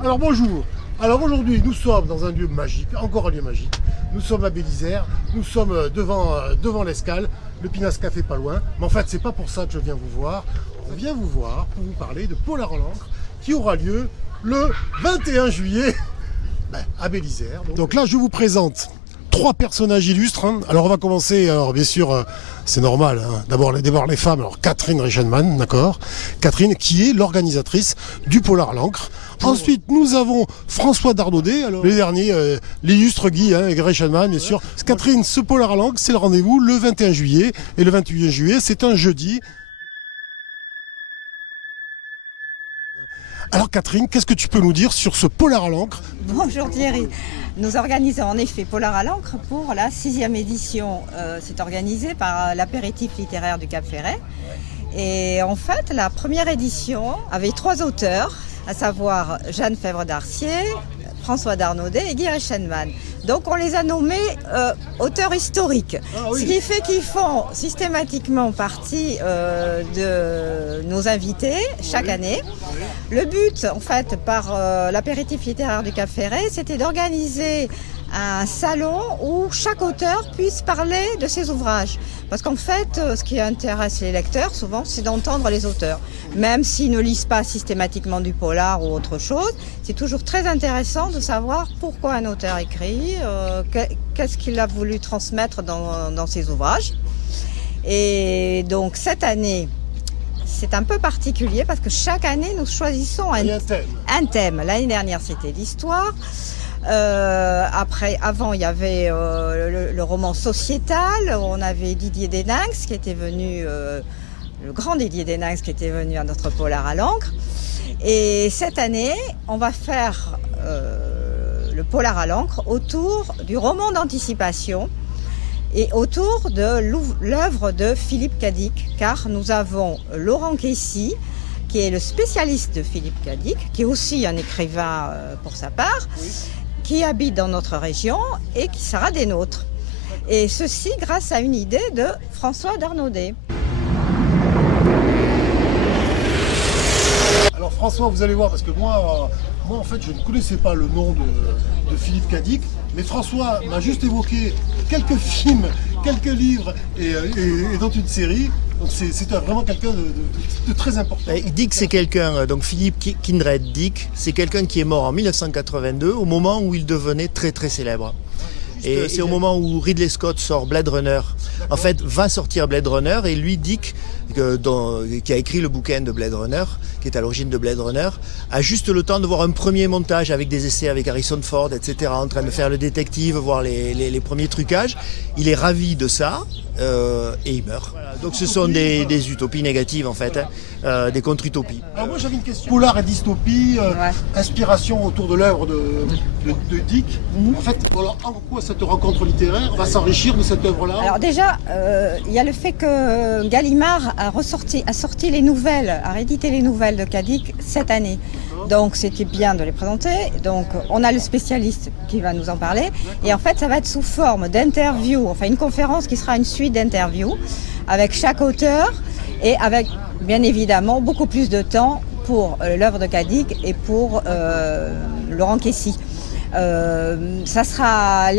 Alors bonjour. Alors aujourd'hui nous sommes dans un lieu magique, encore un lieu magique. Nous sommes à Bélisère, nous sommes devant l'Escale, le Pinas Café pas loin. Mais en fait c'est pas pour ça que je viens vous voir. Je viens vous voir pour vous parler de Polar à l'encre qui aura lieu le 21 juillet à Bélisère. Donc là je vous présente trois personnages illustres. Alors on va commencer, alors bien sûr c'est normal, d'abord les femmes. Alors Catherine Reichenmann, d'accord, Catherine qui est l'organisatrice du Polar à l'encre. Ensuite nous avons François Darnaudet, alors le dernier, l'illustre Guy Reichenmann bien sûr. Catherine, ce Polar à l'encre c'est le rendez-vous le 21 juillet et le 28 juillet c'est un jeudi. Alors Catherine, qu'est-ce que tu peux nous dire sur ce Polar à l'encre? Bonjour Thierry. Nous organisons en effet Polar à l'encre pour la 6e édition. C'est organisé par l'apéritif littéraire du Cap Ferret. Et en fait, la première édition avait 3 auteurs, à savoir Jeanne Fèvre d'Arcier, François Darnaudet et Guy Reichenmann. Donc on les a nommés auteurs historiques, ce qui fait qu'ils font systématiquement partie de nos invités chaque année. Le but, en fait, par l'apéritif littéraire du Cap Ferret, c'était d'organiser un salon où chaque auteur puisse parler de ses ouvrages. Parce qu'en fait, ce qui intéresse les lecteurs, souvent, c'est d'entendre les auteurs. Même s'ils ne lisent pas systématiquement du polar ou autre chose, c'est toujours très intéressant de savoir pourquoi un auteur écrit, qu'est-ce qu'il a voulu transmettre dans ses ouvrages. Et donc, cette année, c'est un peu particulier parce que chaque année, nous choisissons un thème. L'année dernière, c'était l'histoire. Avant, il y avait le roman sociétal. On avait Didier Deninx qui était venu, le grand Didier Deninx qui était venu à notre Polar à l'encre. Et cette année, on va faire le Polar à l'encre autour du roman d'anticipation et autour de l'œuvre de Philippe Cadic, car nous avons Laurent Kessy, qui est le spécialiste de Philippe Cadic, qui est aussi un écrivain pour sa part, qui habite dans notre région et qui sera des nôtres. Et ceci grâce à une idée de François Darnaudet. Alors François, vous allez voir, parce que moi en fait je ne connaissais pas le nom de Philippe Cadic, mais François m'a juste évoqué quelques films, quelques livres et dans une série. Donc c'est vraiment quelqu'un de très important. Dick, c'est quelqu'un, donc Philippe Kindred Dick, c'est quelqu'un qui est mort en 1982, au moment où il devenait très très célèbre. Et c'est au moment où Ridley Scott sort Blade Runner. En fait, va sortir Blade Runner et lui, Dick, qui a écrit le bouquin de Blade Runner, qui est à l'origine de Blade Runner, a juste le temps de voir un premier montage avec des essais avec Harrison Ford, etc., en train de faire le détective, voir les premiers trucages. Il est ravi de ça et il meurt. Voilà. Donc ce sont des utopies négatives en fait, des contre-utopies. Alors moi j'avais une question. Polar et dystopie, inspiration autour de l'œuvre de Dick. En fait, voilà, en quoi cette rencontre littéraire va s'enrichir de cette œuvre-là? Alors déjà, il y a le fait que Gallimard a sorti les nouvelles, a réédité les nouvelles de Cadic cette année. Donc c'était bien de les présenter. Donc on a le spécialiste qui va nous en parler. Et en fait ça va être sous forme d'interview, enfin une conférence qui sera une suite d'interviews avec chaque auteur et avec bien évidemment beaucoup plus de temps pour l'œuvre de Cadic et pour Laurent Kessy. Les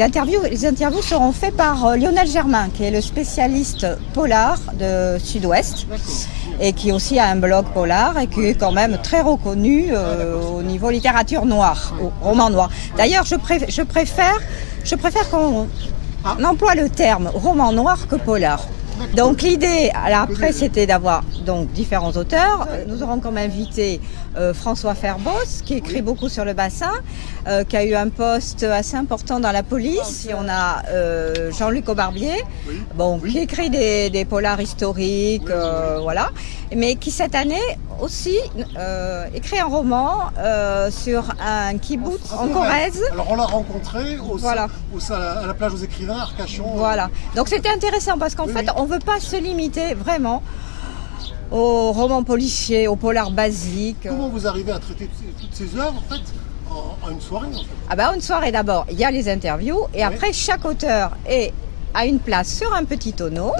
interviews seront faites par Lionel Germain, qui est le spécialiste polar de Sud-Ouest et qui aussi a un blog polar et qui est quand même très reconnu au niveau littérature noire, roman noir. D'ailleurs, je préfère qu'on emploie le terme roman noir que polar. Donc l'idée, après, c'était d'avoir donc différents auteurs. Nous aurons comme invité François Ferbos, qui écrit beaucoup sur le bassin, qui a eu un poste assez important dans la police. Et on a Jean-Luc Aubarbier, qui écrit des polars historiques, voilà, mais qui cette année aussi écrit un roman sur un kibboutz en Corrèze. Alors on l'a rencontré à la plage aux écrivains, Arcachon. Voilà, donc c'était intéressant parce qu'en fait on ne veut pas se limiter vraiment aux romans policiers, aux polars basiques. Comment vous arrivez à traiter toutes ces œuvres en fait en une soirée en fait? Une soirée d'abord, il y a les interviews et après chaque auteur est a une place sur un petit tonneau.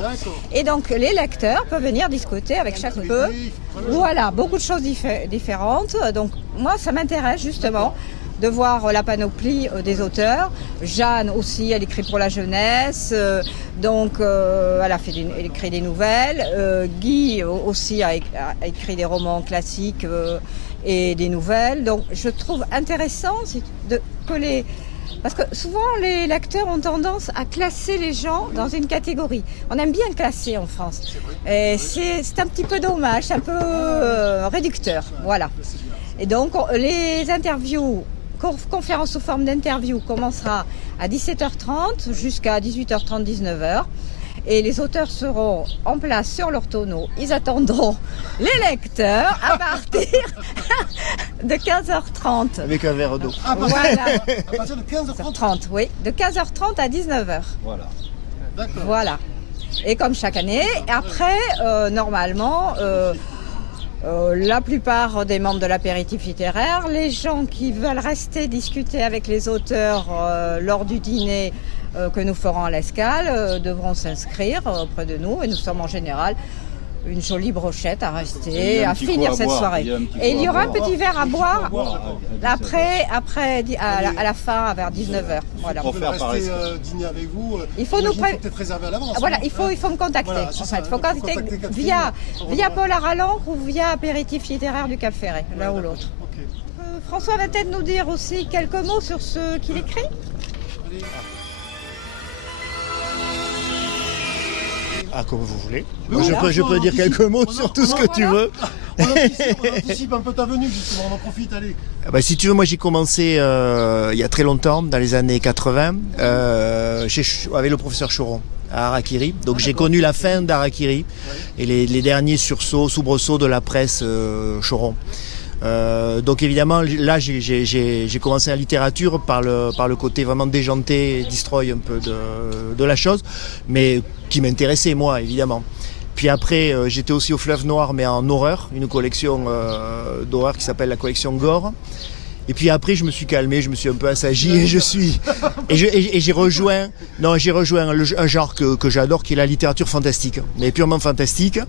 Et donc les lecteurs peuvent venir discuter avec chaque peu. Voilà, beaucoup de choses différentes. Donc moi, ça m'intéresse justement de voir la panoplie des auteurs. Jeanne aussi, elle écrit pour la jeunesse, elle écrit des nouvelles. Guy aussi a écrit des romans classiques et des nouvelles. Donc je trouve intéressant parce que souvent les lecteurs ont tendance à classer les gens dans une catégorie. On aime bien classer en France. Et c'est un petit peu dommage, c'est un peu réducteur. Voilà. Et donc les interviews, conférence sous forme d'interview commencera à 17h30 jusqu'à 18h30, 19h. Et les auteurs seront en place sur leur tonneau. Ils attendront les lecteurs à partir de 15h30. Avec un verre d'eau. Voilà. À partir de 15h30. Oui, de 15h30 à 19h. Voilà. D'accord. Voilà. Et comme chaque année, après, normalement, la plupart des membres de l'apéritif littéraire, les gens qui veulent rester discuter avec les auteurs lors du dîner que nous ferons à l'Escale devront s'inscrire auprès de nous, et nous sommes en général une jolie brochette à rester, à finir cette soirée. Et il y aura un petit verre à boire après à la fin, vers 19h. Voilà. On peut rester dîner avec vous. Il faut nous peut-être réserver à l'avance. Voilà, il faut me contacter. Voilà, En fait, il faut contacter via Polar à l'encre ou via Apéritif littéraire du Cap Ferret, l'un ou l'autre. Okay. François va peut-être nous dire aussi quelques mots sur ce qu'il écrit. Allez. Ah, comme vous voulez. Oui, Je peux dire quelques mots sur tout ce que tu veux. On anticipe un peu ta venue, justement, on en profite, allez. Si tu veux, moi j'ai commencé il y a très longtemps, dans les années 80, avec le professeur Choron à Harakiri. Donc j'ai connu la fin d'Harakiri et les derniers soubresauts de la presse Choron. Donc évidemment là j'ai commencé la littérature par le côté vraiment déjanté, destroy un peu de la chose, mais qui m'intéressait moi évidemment. Puis après j'étais aussi au Fleuve Noir, mais en horreur, une collection d'horreur qui s'appelle la collection Gore. Et puis après je me suis calmé, je me suis un peu assagi et j'ai rejoint un genre que j'adore, qui est la littérature fantastique, mais purement fantastique.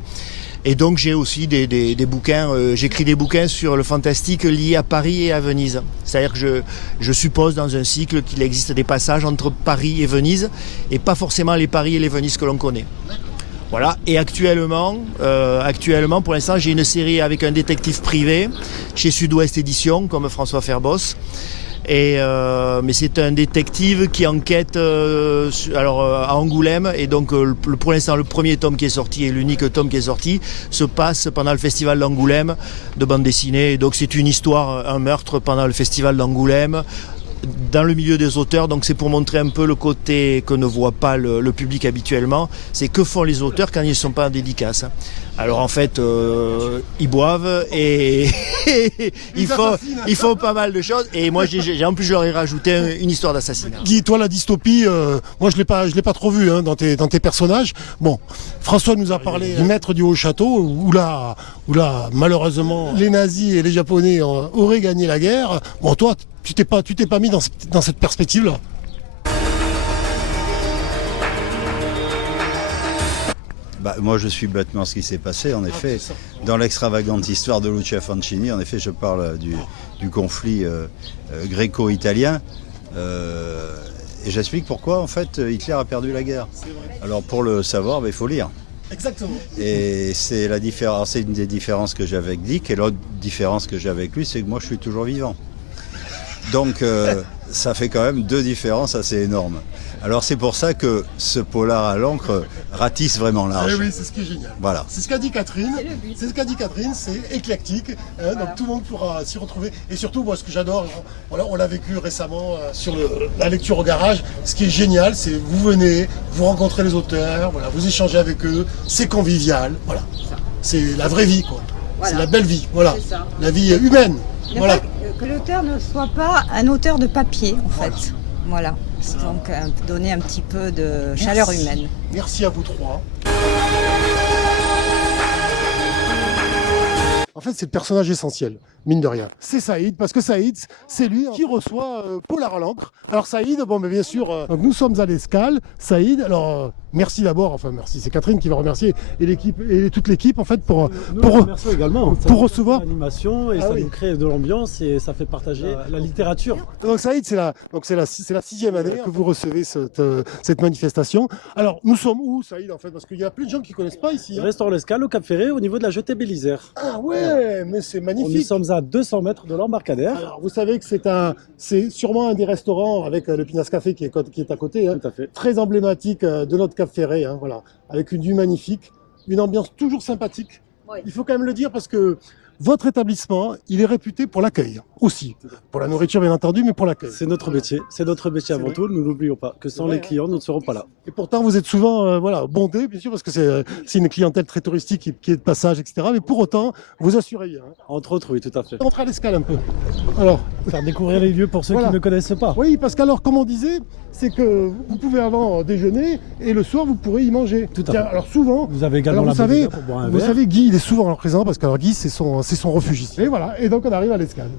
Et donc j'ai aussi des bouquins, j'écris des bouquins sur le fantastique lié à Paris et à Venise. C'est-à-dire que je suppose dans un cycle qu'il existe des passages entre Paris et Venise, et pas forcément les Paris et les Venise que l'on connaît. Voilà, et actuellement pour l'instant j'ai une série avec un détective privé chez Sud-Ouest Éditions, comme François Ferbos. Mais c'est un détective qui enquête à Angoulême, et donc pour l'instant le premier tome qui est sorti et l'unique tome qui est sorti se passe pendant le festival d'Angoulême de bande dessinée. Et donc c'est une histoire, un meurtre pendant le festival d'Angoulême dans le milieu des auteurs. Donc c'est pour montrer un peu le côté que ne voit pas le public habituellement, c'est que font les auteurs quand ils ne sont pas en dédicace. Alors en fait, ils boivent et ils font pas mal de choses. Et moi, en plus, je leur ai rajouté une histoire d'assassinat. Guy, toi, la dystopie, moi, je l'ai pas trop vu dans tes personnages. Bon, François nous a parlé du maître du Haut-Château, où là, malheureusement, les nazis et les Japonais auraient gagné la guerre. Bon, toi, tu t'es pas mis dans cette perspective-là. Moi, je suis bêtement ce qui s'est passé, en effet. Dans l'extravagante histoire de Lucia Fancini, en effet, je parle du conflit gréco-italien. Et j'explique pourquoi, en fait, Hitler a perdu la guerre. Alors, pour le savoir, il faut lire. Exactement. Et c'est une des différences que j'ai avec Dick. Et l'autre différence que j'ai avec lui, c'est que moi, je suis toujours vivant. Donc, ça fait quand même deux différences assez énormes. Alors c'est pour ça que ce polar à l'encre ratisse vraiment large. Oui, c'est ce qui est génial. Voilà. C'est ce qu'a dit Catherine. C'est éclectique. Donc tout le monde pourra s'y retrouver. Et surtout, moi, ce que j'adore, on l'a vécu récemment sur la lecture au garage. Ce qui est génial, c'est vous venez, vous rencontrez les auteurs, voilà, vous échangez avec eux, c'est convivial. Voilà. C'est la vraie vie, quoi. Voilà. C'est la belle vie. Voilà. La vie humaine. Voilà. Que l'auteur ne soit pas un auteur de papier, en fait. Voilà. Donc donner un petit peu de chaleur humaine. Merci à vous trois. En fait, c'est le personnage essentiel, mine de rien. C'est Saïd, parce que Saïd, c'est lui qui reçoit Polar à l'ancre. Alors Saïd, bon, mais bien sûr, donc nous sommes à l'escale. Saïd, alors merci d'abord, enfin merci, c'est Catherine qui va remercier et l'équipe et toute l'équipe en fait pour également. Pour recevoir l'animation et ça nous crée de l'ambiance et ça fait partager la littérature. Donc Saïd, c'est la 6e année que vous recevez cette manifestation. Alors nous sommes où, Saïd, en fait, parce qu'il y a plein de gens qui ne connaissent pas ici. Restaurant l'Escale au Cap Ferré au niveau de la jetée Bélisère. Ah ouais, mais c'est magnifique. Nous sommes à 200 mètres de l'embarcadère. Alors vous savez que c'est sûrement un des restaurants avec le Pinas Café qui est à côté, hein, Tout à fait. très emblématique de notre Cap Ferré, hein, voilà, avec une vue magnifique, une ambiance toujours sympathique. Oui. Il faut quand même le dire parce que votre établissement, il est réputé pour l'accueil aussi. Pour la nourriture, bien entendu, mais pour l'accueil. C'est notre métier avant vrai. tout, nous n'oublions pas que sans vrai, les clients, nous ne serons pas là. Et pourtant, vous êtes souvent bondé, bien sûr, parce que c'est une clientèle très touristique qui est de passage, etc. Mais pour autant, vous assurez bien. Hein. Entre autres, oui, tout à fait. Entrez à l'escale un peu. Alors, Faire découvrir les lieux pour ceux Voilà. qui ne connaissent pas. oui, parce qu'alors, comme on disait, c'est que vous pouvez avant déjeuner et le soir, vous pourrez y manger. Tout à fait. Alors souvent, Vous avez également alors, la vous savez, Bélisère pour boire un vous verre. savez, Guy, il est souvent présent parce que alors, Guy, c'est son refuge ici. Et voilà, et donc on arrive à l'escale.